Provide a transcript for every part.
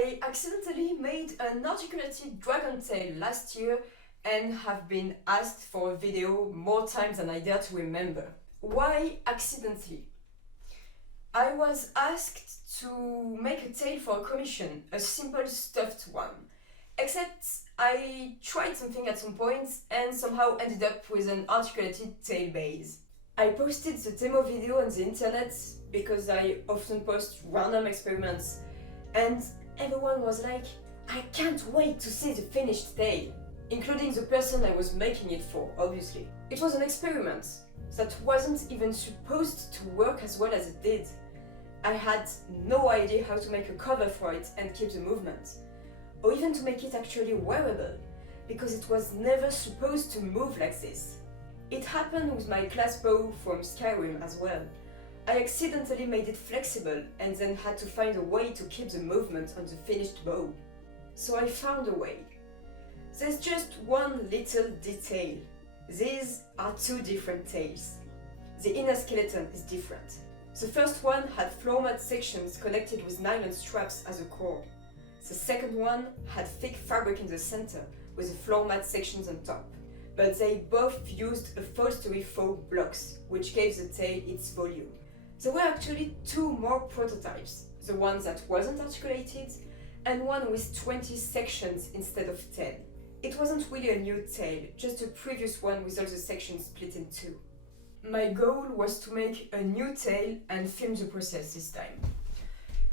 I accidentally made an articulated dragon tail last year and have been asked for a video more times than I dare to remember. Why accidentally? I was asked to make a tail for a commission, a simple stuffed one. Except I tried something at some point and somehow ended up with an articulated tail base. I posted the demo video on the internet because I often post random experiments, and everyone was like, I can't wait to see the finished tail, including the person I was making it for, obviously. It was an experiment that wasn't even supposed to work as well as it did. I had no idea how to make a cover for it and keep the movement, or even to make it actually wearable, because it was never supposed to move like this. It happened with my class bow from Skyrim as well. I accidentally made it flexible and then had to find a way to keep the movement on the finished bow. So I found a way. There's just one little detail. These are two different tails. The inner skeleton is different. The first one had floor mat sections connected with nylon straps as a core. The second one had thick fabric in the center with the floor mat sections on top. But they both used upholstery foam blocks, which gave the tail its volume. There were actually two more prototypes, the one that wasn't articulated and one with 20 sections instead of 10. It wasn't really a new tail, just a previous one with all the sections split in two. My goal was to make a new tail and film the process this time.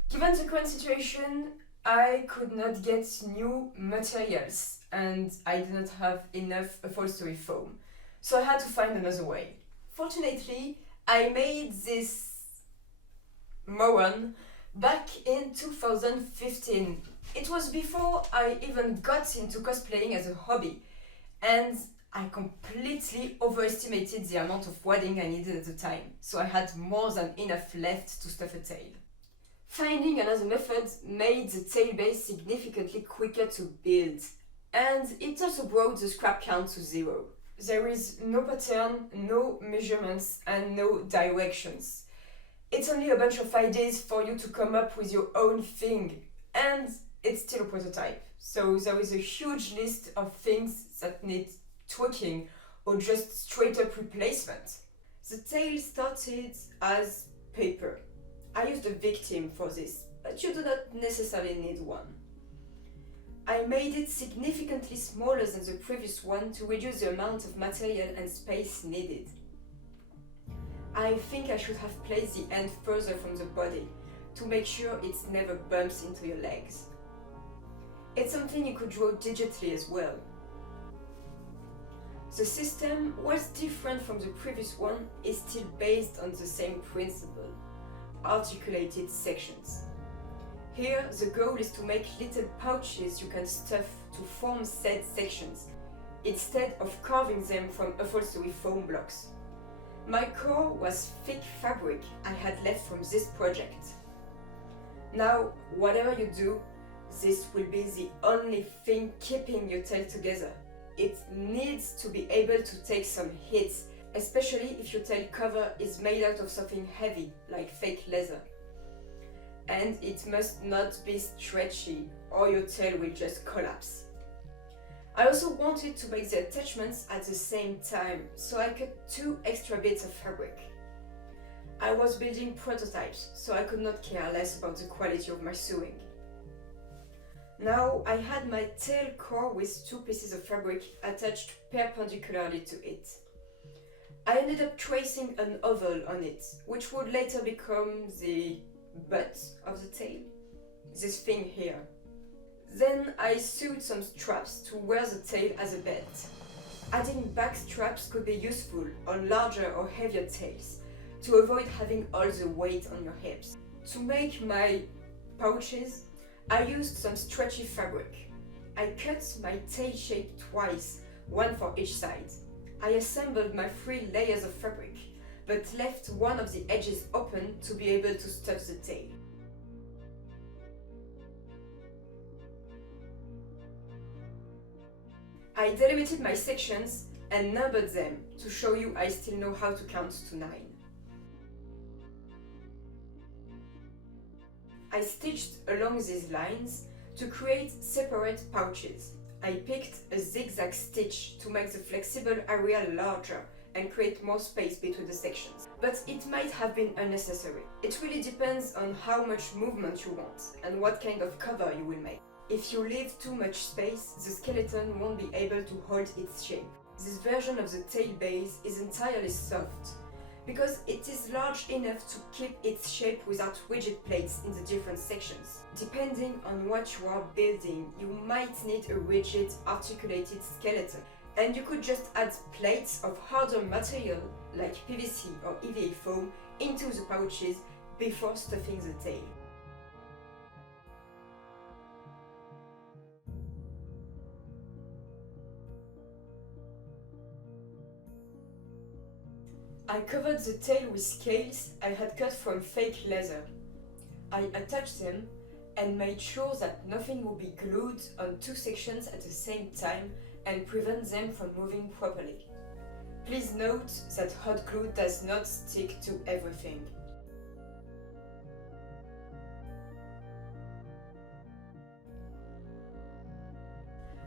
Given the current situation, I could not get new materials and I didn't have enough upholstery foam, so I had to find another way. Fortunately, I made this Moran back in 2015. It was before I even got into cosplaying as a hobby, and I completely overestimated the amount of wadding I needed at the time, so I had more than enough left to stuff a tail. Finding another method made the tail base significantly quicker to build, and it also brought the scrap count to 0. There is no pattern, no measurements, and no directions. It's only a bunch of ideas for you to come up with your own thing, and it's still a prototype. So there is a huge list of things that need tweaking or just straight up replacement. The tail started as paper. I used a victim for this, but you do not necessarily need one. I made it significantly smaller than the previous one to reduce the amount of material and space needed. I think I should have placed the end further from the body to make sure it never bumps into your legs. It's something you could draw digitally as well. The system, whilst different from the previous one, is still based on the same principle: articulated sections. Here, the goal is to make little pouches you can stuff to form said sections, instead of carving them from upholstery foam blocks. My core was thick fabric I had left from this project. Now, whatever you do, this will be the only thing keeping your tail together. It needs to be able to take some hits, especially if your tail cover is made out of something heavy, like fake leather. And it must not be stretchy, or your tail will just collapse. I also wanted to make the attachments at the same time, so I cut 2 extra bits of fabric. I was building prototypes, so I could not care less about the quality of my sewing. Now I had my tail core with 2 pieces of fabric attached perpendicularly to it. I ended up tracing an oval on it, which would later become the butt of the tail, this thing here. Then I sewed some straps to wear the tail as a belt. Adding back straps could be useful on larger or heavier tails, to avoid having all the weight on your hips. To make my pouches, I used some stretchy fabric. I cut my tail shape twice, one for each side. I assembled my 3 layers of fabric, but left one of the edges open to be able to stuff the tail. I delimited my sections and numbered them to show you I still know how to count to 9. I stitched along these lines To create separate pouches, I picked a zigzag stitch to make the flexible area larger and create more space between the sections. But it might have been unnecessary. It really depends on how much movement you want and what kind of cover you will make. If you leave too much space, the skeleton won't be able to hold its shape. This version of the tail base is entirely soft, because it is large enough to keep its shape without rigid plates in the different sections. Depending on what you are building, you might need a rigid, articulated skeleton, and you could just add plates of harder material like PVC or EVA foam into the pouches before stuffing the tail. I covered the tail with scales I had cut from fake leather. I attached them and made sure that nothing would be glued on two sections at the same time and prevent them from moving properly. Please note that hot glue does not stick to everything.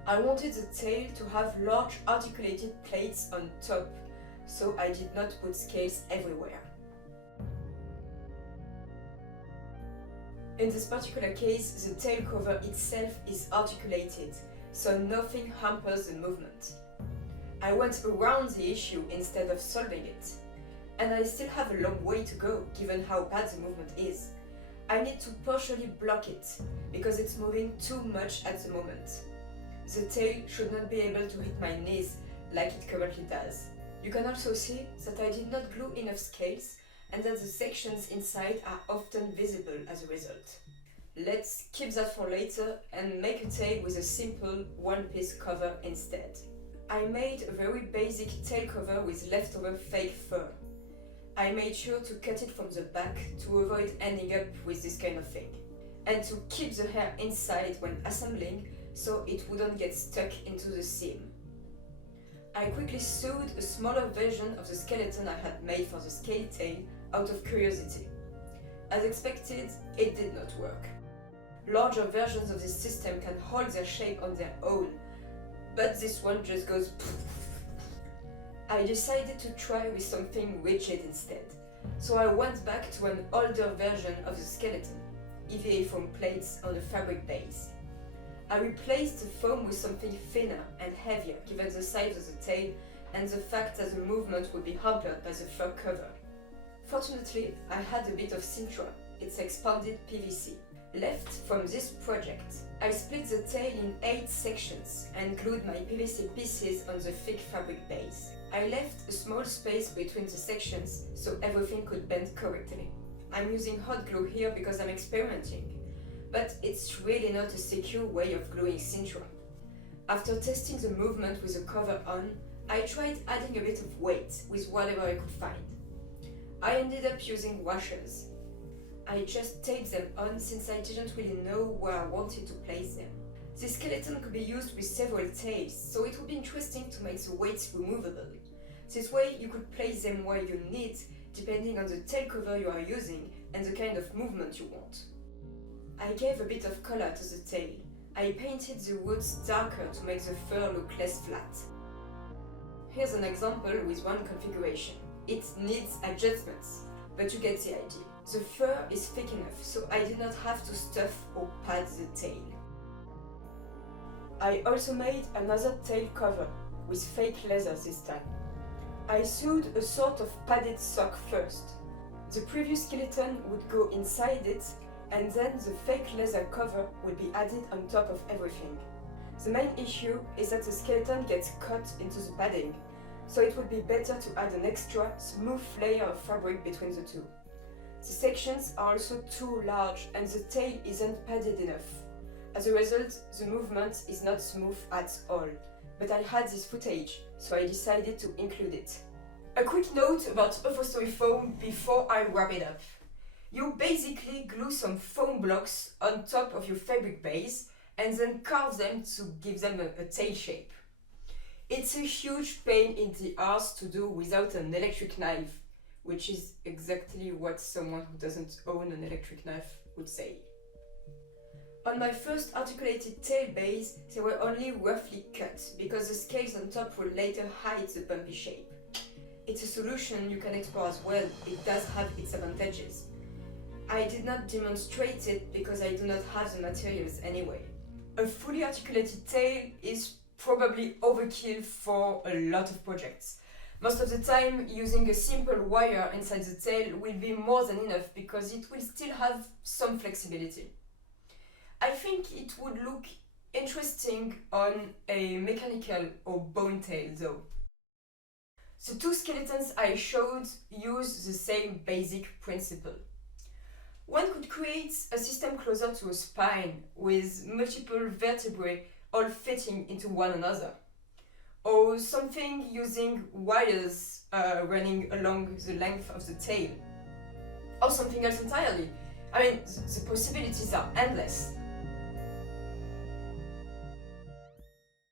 I wanted the tail to have large articulated plates on top, so I did not put scales everywhere. In this particular case, the tail cover itself is articulated, so nothing hampers the movement. I went around the issue instead of solving it, and I still have a long way to go given how bad the movement is. I need to partially block it, because it's moving too much at the moment. The tail should not be able to hit my knees like it currently does. You can also see that I did not glue enough scales and that the sections inside are often visible as a result. Let's keep that for later and make a tail with a simple one-piece cover instead. I made a very basic tail cover with leftover fake fur. I made sure to cut it from the back to avoid ending up with this kind of thing, and to keep the hair inside when assembling so it wouldn't get stuck into the seam. I quickly sewed a smaller version of the skeleton I had made for the scale tail out of curiosity. As expected, it did not work. Larger versions of this system can hold their shape on their own, but this one just goes I decided to try with something rigid instead, so I went back to an older version of the skeleton, EVA foam plates on a fabric base. I replaced the foam with something thinner and heavier given the size of the tail and the fact that the movement would be hampered by the fur cover. Fortunately, I had a bit of Sintra, its expanded PVC, left from this project. I split the tail in 8 sections and glued my PVC pieces on the thick fabric base. I left a small space between the sections so everything could bend correctly. I'm using hot glue here because I'm experimenting, but it's really not a secure way of gluing Sintra. After testing the movement with the cover on, I tried adding a bit of weight with whatever I could find. I ended up using washers. I just taped them on since I didn't really know where I wanted to place them. This skeleton could be used with several tails, so it would be interesting to make the weights removable. This way you could place them where you need, depending on the tail cover you are using and the kind of movement you want. I gave a bit of color to the tail. I painted the roots darker to make the fur look less flat. Here's an example with one configuration. It needs adjustments, but you get the idea. The fur is thick enough, so I did not have to stuff or pad the tail. I also made another tail cover, with fake leather this time. I sewed a sort of padded sock first. The previous skeleton would go inside it, and then the fake leather cover will be added on top of everything. The main issue is that the skeleton gets cut into the padding, so it would be better to add an extra, smooth layer of fabric between the two. The sections are also too large and the tail isn't padded enough. As a result, the movement is not smooth at all, but I had this footage, so I decided to include it. A quick note about upholstery foam before I wrap it up. You basically glue some foam blocks on top of your fabric base and then carve them to give them a tail shape. It's a huge pain in the arse to do without an electric knife, which is exactly what someone who doesn't own an electric knife would say. On my first articulated tail base, they were only roughly cut because the scales on top will later hide the bumpy shape. It's a solution you can explore as well, it does have its advantages. I did not demonstrate it because I do not have the materials anyway. A fully articulated tail is probably overkill for a lot of projects. Most of the time, using a simple wire inside the tail will be more than enough because it will still have some flexibility. I think it would look interesting on a mechanical or bone tail though. The two skeletons I showed use the same basic principle. One could create a system closer to a spine with multiple vertebrae all fitting into one another. Or something using wires running along the length of the tail. Or something else entirely. I mean, the possibilities are endless.